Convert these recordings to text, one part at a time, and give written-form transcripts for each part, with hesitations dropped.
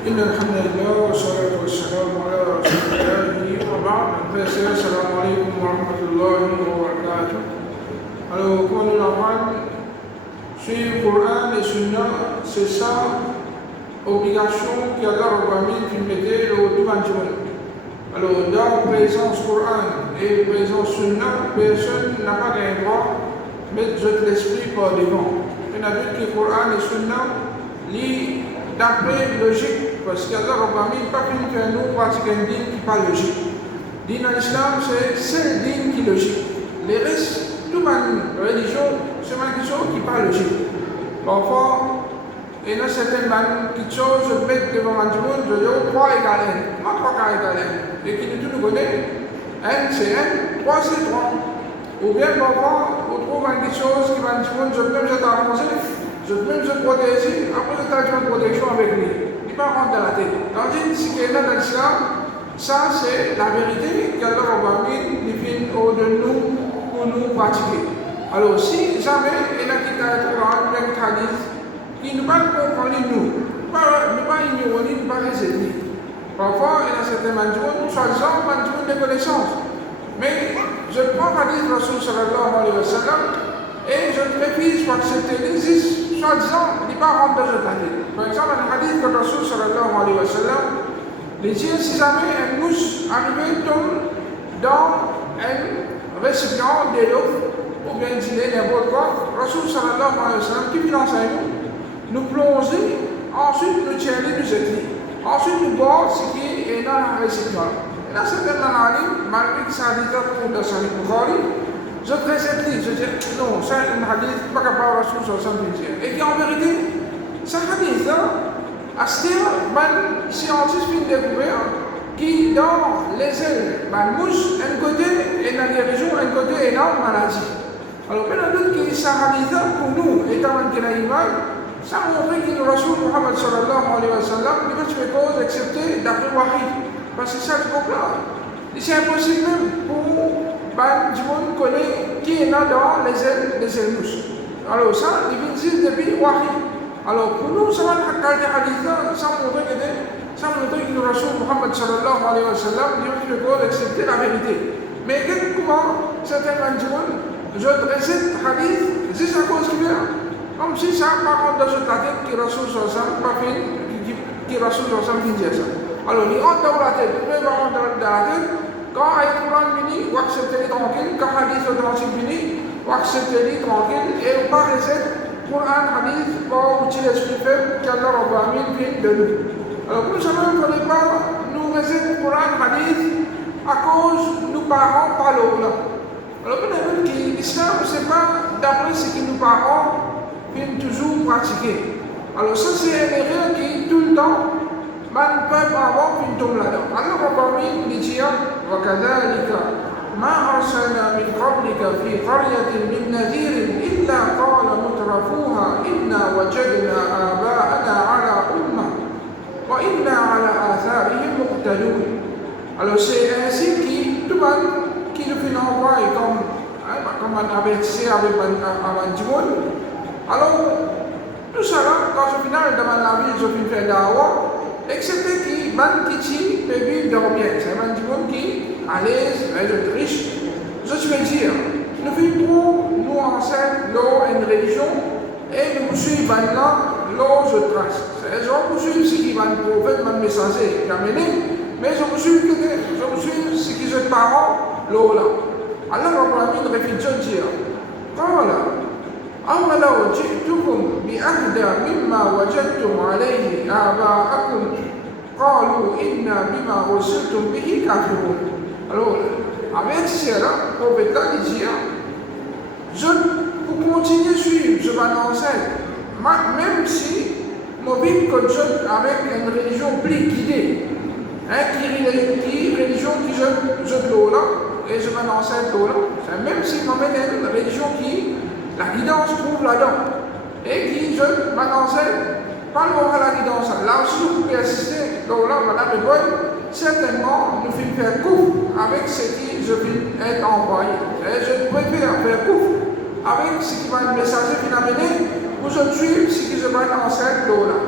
إن الحمد لله والصلاة والسلام على رسول الله وبعد. Assalamu alaikum wa rahmatullahi wa barakatuh. Alors, quand nous l'avons sur le Coran et Sunna, c'est ça, obligation qui a la qui mettait le dimanche. Alors, dans la présence Coran et la présence Sunna, personne n'a pas le droit de mettre l'esprit par devant. On a vu que le Coran et Sunna, d'après logique, parce qu'il y a pas qu'une que nous pratiquons un dîme qui n'est pas logique. Dîme en islam, c'est seul dîme qui est logique. Les restes, toute ma religion, c'est une question qui n'est pas logique. Parfois, il y a certaines choses qui se mettent devant un monde, je dis 3 égale 1, moi 3 égale 1. Et qui nous connaît, 1 c'est 1, 3 c'est 3. Ou bien parfois, on trouve quelque chose qui va dire, je peux même avancer. Je peux même se protéger, après je t'ai une protection avec lui. Il ne va pas rentrer dans la tête. Tandis que ce qui est là dans l'islam, ça c'est la vérité qu'Allah va venir de nous pour nous pratiquer. Alors si jamais il y a qui t'a trouvé un hadith qui ne va pas comprendre nous, ne pas ignorer, ne pas résister. Parfois, il y a certains mandjouns, soi-disant mandjouns de connaissances. Mais je prends le hadith de Rasul sallallahu alayhi wa sallam et je précise pour accepter l'existe. Soi-disant, il n'est pas rentré dans ce hadith. Par exemple, un hadith de Rasul sallallahu alayhi wa sallam, les dire si jamais un mouche arrivé tombe dans un récipient de l'eau, ou bien dîner, n'importe quoi, Rasul sallallahu alayhi wa sallam, qui finance à nous plonger, ensuite nous tirer, nous jeter. Ensuite nous boire ce qui est dans le récipient. Et là, certaines analyses, malgré que ça a dit pour le Sahih Bukhari, je présente, je dis non, c'est un hadith, pas capable de Rasul sallallahu alayhi wa sallam. Et qui en vérité, ce hadith-là, un scientifique découvert qui dans les ailes, mouche, un côté est dans les régions, un côté est dans la maladie. Alors, maintenant, que ça hadith pour nous, étant un animal, ça montre que le Rasul Muhammad sallallahu alayhi wa sallam ne peut pas cause accepter d'après Wahi. Parce que ça, c'est pourquoi c'est impossible même pour du monde connaît qui est là dans les ailes mouches. Alors, ça, il vient depuis Wahi. Alors, pour nous, ça va être un hadith, ça montre que le Rasul Muhammad sallallahu alayhi wa sallam ne peut pas accepter la vérité. Mais comment certains gens, je dressais le hadith, c'est sa cause qui vient. Comme si ça par contre dans cette tête qui Rasul sallallahu pas fait, qui Rasul sallallahu qui dit ça. Alors, il rentre dans la tête, il peut rentrer dans la tête, quand il y a le Coran fini, ou accepter tranquille, quand le hadith est fini, ou accepter tranquille, et on pas rester. Pour un hadith, pour utiliser l'esprit faible qu'Allah vient de nous. Alors, pour ça, il ne fallait pas nous rester pour un hadith à cause de nos parents par là. Alors, vous avez vu que l'islam, ce n'est pas d'après ce que nos parents viennent toujours pratiquer. Alors, ça, c'est une erreur qui, tout le temps, ne peut pas avoir une tombe là-dedans. Alors, on va parler de dire, وَكَذَلِكَ ما أرسلنا من قبلك في قرية من نذير إلا قال مترفوها إنا وجدنا آباءنا على أمة وإنا على آثارهم مقتدون. Alors c'est ainsi que tout le monde qui nous fait envoyer comme un avertissé avec un timon. Alors tout ça là, quand au final dans la vie je vais faire d'awa, excepté qui Bankiti peut vivre dormir. C'est un timon qui à l'aise, riche. Je veux dire, nous vivons, nous enseignons une religion et nous suivons maintenant l'eau je trace. C'est-à-dire, je vous suis ce qui va le prophète, le messager qui a mené, mais je vous suis ce qui est parents, l'eau là. Alors, on va une réflexion dire, قال أولو جئتكم بأهدى مما وجدتم عليه آباءكم قالوا إنا بما أرسلتم به كافرون. Alors, avec cela, le prophète dit, pour continuer à suivre, je m'enseigne, même si je vis avec une religion plus guidée, qui religion qui je l'eau là, et je m'enseigne là, même si je mène une religion qui, la guidance trouve là-dedans, et qui je m'enseigne, pas loin à la guidance, là aussi vous pouvez assister, là, madame et boy, certainement, nous finissons faire coup avec ce qui je vais être envoyé. Et je préfère faire coup avec ce qui va être messager qui m'a mené, pour je suivre ce qui je vais enseigner là.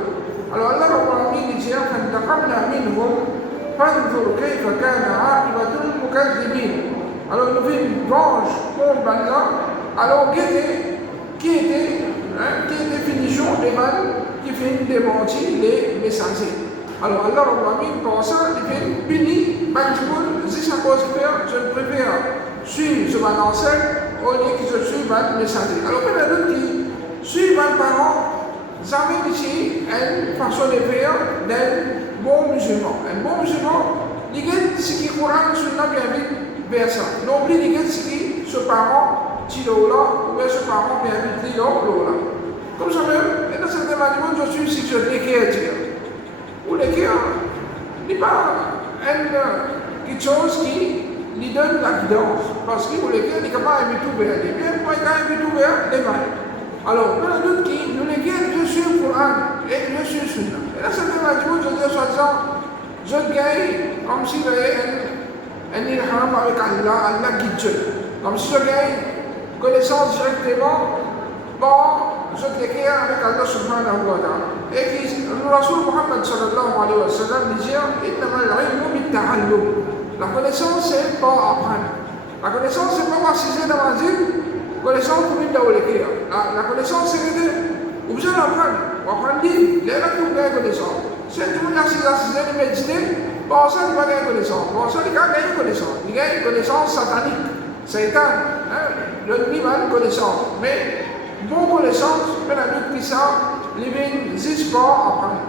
Alors, Allah va dit, il dit, منهم فانظر كيف كان عاقبة المكذبين. Alors il nous fait une venge contre Allah. Alors qui était finition des mal qui fait démentir les messagers. Alors Allah pour ça, il fait puni, si ça cause peur, je préfère suivre ce man enseigne au lieu que je suive un messager. Alors il y a d'autres qui suivent un parent, jamais ici une façon de faire d'un bon musulman. Un bon musulman, il y a ce qui Coran sur la bien vite vers ça. Non plus il y a ce qui ce parent Tilola ou bien ce parent bien vite Lola. Comme ça même, dans certains manières, je suis si je l'écris à dire. Ou l'écrit, il n'est pas quelque chose qui lui donne la guidance. Parce qu'il l'écrit, il est capable de tout faire. Il est bien pour tout faire, les mains. Alors, il y a d'autres qui nous l'écrit, je suis le Coran et je suis le Sunna. Et dans certains manières, je dis soi-disant, je gagne comme si j'avais un ilham avec Allah, Allah guide Dieu. Comme si je gagne connaissance directement, bon, je l'écris avec Allah subhanahu wa ta'ala. Et le Rasul Muhammad sallallahu alayhi wa sallam disait la connaissance, c'est pas apprendre. La connaissance, c'est pas m'assiser dans la vie. La connaissance, pour l'écrire. La connaissance, c'est que vous besoin d'apprendre. Vous apprenez, les gens qui vous gagnent connaissance. Si tout le monde assise, de méditer, bon, ça, il va gagner connaissance. Bon, ça, il va gagner connaissance. Il gagne connaissance satanique. Satan, l'ennemi va une connaissance. Mais, bonne connaissance, mais la lutte qui ça, les n'existe pas apprendre.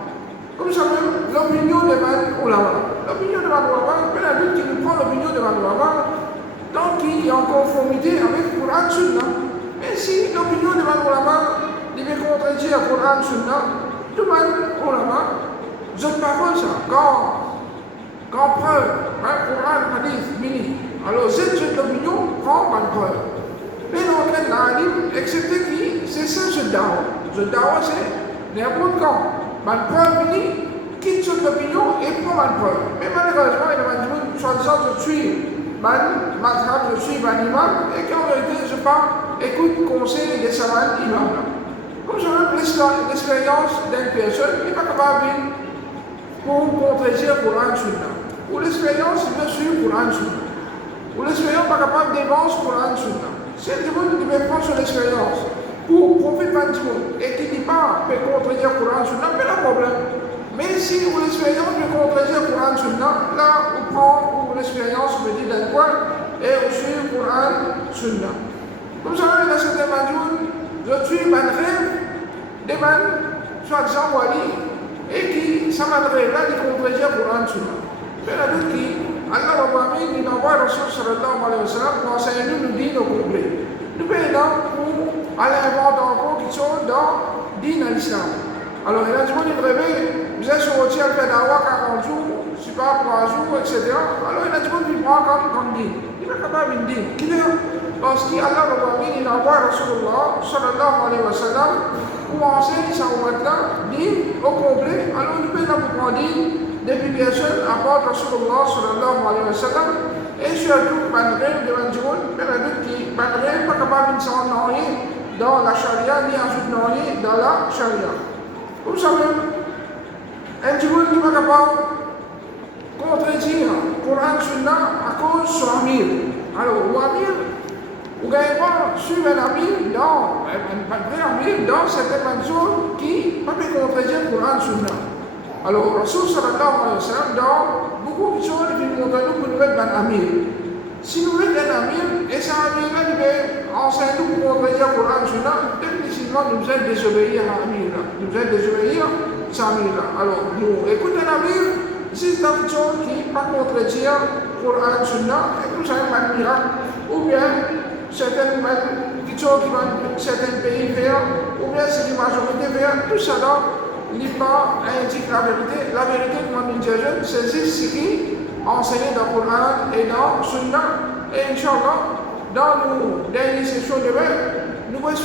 Comme ça même, l'opinion de Van Oulama. L'opinion de Van Oulama, mais la lutte qui nous prend l'opinion de Van Oulama, donc il est en conformité avec le Coran Sunna. Mais si l'opinion de Van Oulama, il veut contredire le Coran Sunna, tout Van Oulama, je ne parle pas ça. Quand preuve, Coran, Hadith, Mini, alors cette opinion prend ma preuve. Mais dans quel alim, excepté qui, c'est ça ce dawa. Ce dawa, c'est n'importe quand. Ma preuve venue, quitte cette opinion et prend ma preuve. Mais malheureusement, il y a des gens soi-disant je suis je suis un imam, et qu'en vérité, je parle, écoute conseil des savants imams. Comme je veux l'expérience d'une personne, il n'est pas capable pour contredire le Coran Sunna. Ou l'expérience, il veut suivre le Coran Sunna. Ou l'expérience n'est pas capable d'avancer le Coran Sunna. Si le monde devait prendre son expérience pour profiter du monde et qui dit pas peut contredire le Coran Sunna, mais pas de problème. Mais si l'expérience peut contredire le Coran Sunna, là on prend l'expérience, on me dit d'un point et on suit le Coran Sunna. Comme ça, dans certains manières, je suis un rêve des man, soit Wali, et qui, ça m'a là, de contredire le Coran Sunna. Mais la d'autres qui, Allah Rabbi, il envoie le Rasul sallallahu alayhi wa sallam pour enseigner nous dînes au complet. Nous payons pour aller inventer encore qui sont dans dînes à l'islam. Alors, il a dit, il rêvait, vous êtes sorti à faire d'avoir 40 jours, je ne sais pas, 3 jours, etc. Alors, il a dit, il prend comme dîne. Il n'est pas capable de dîne. Qui veut? Parce qu'Allah Rabbi, il envoie Rasulullah sallallahu alayhi wa sallam pour enseigner sa ummah-là, dîne au complet. Alors, nous payons pour prendre dîne. Depuis personne apporte Rasulullah sallallahu alayhi wa sallam et surtout malgré de Manjoun, mais la doute qui malgré pas capable de s'en ennuyer dans la charia ni ensuite dans la charia. Vous savez, un Djiboun n'est pas capable de contredire le Coran Sunna à cause de son amir. Alors, ou amir, vous ne gagnez pas suivre un amir dans un vrai amir dans certaines manjoun qui ne peut pas contredire le Coran Sunna. Alors, Rasul sallallahu alayhi wa sallam, dans beaucoup de choses, il nous montre pour nous mettre un amir. Si nous mettons un amir, et cet amir-là, il va enseigner nous pour contredire le Coran Sunna, définitivement, nous devons désobéir à l'amir-là. Nous devons désobéir à cet amir-là. Alors, nous écoutons l'amir, si c'est une chose qui ne pas contredire le Coran Sunna, et nous savons un miracle, ou bien certaines choses qui vont certains pays faire, ou bien ce qui majorité faire, tout ça là. L'Iman indique la vérité. La vérité, comme on dit, c'est ce qui est enseigné dans le Coran et dans le Sunna. Et Inch'Allah, dans nos dernières sessions de demain, nous voyons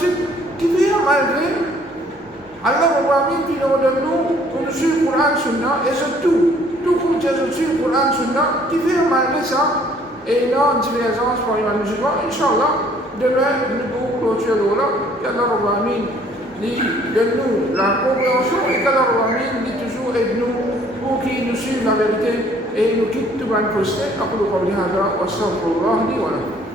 qui vient malgré Allah qui nous donne nous pour nous suivre le Coran et le Sunna. Et surtout, tout comme Jésus suit le Coran et le Sunna, qui vient malgré ça, et non divergence pour les musulmans. Inch'Allah, demain, nous pouvons clôturer l'Ola. Qu'Allah donne-nous la compréhension et qu'Allah dit toujours aide-nous pour qu'il nous suive. suivre la vérité et nous quitte tout le fausseté. أقول قولي هذا وأستغفر الله لي ولكم.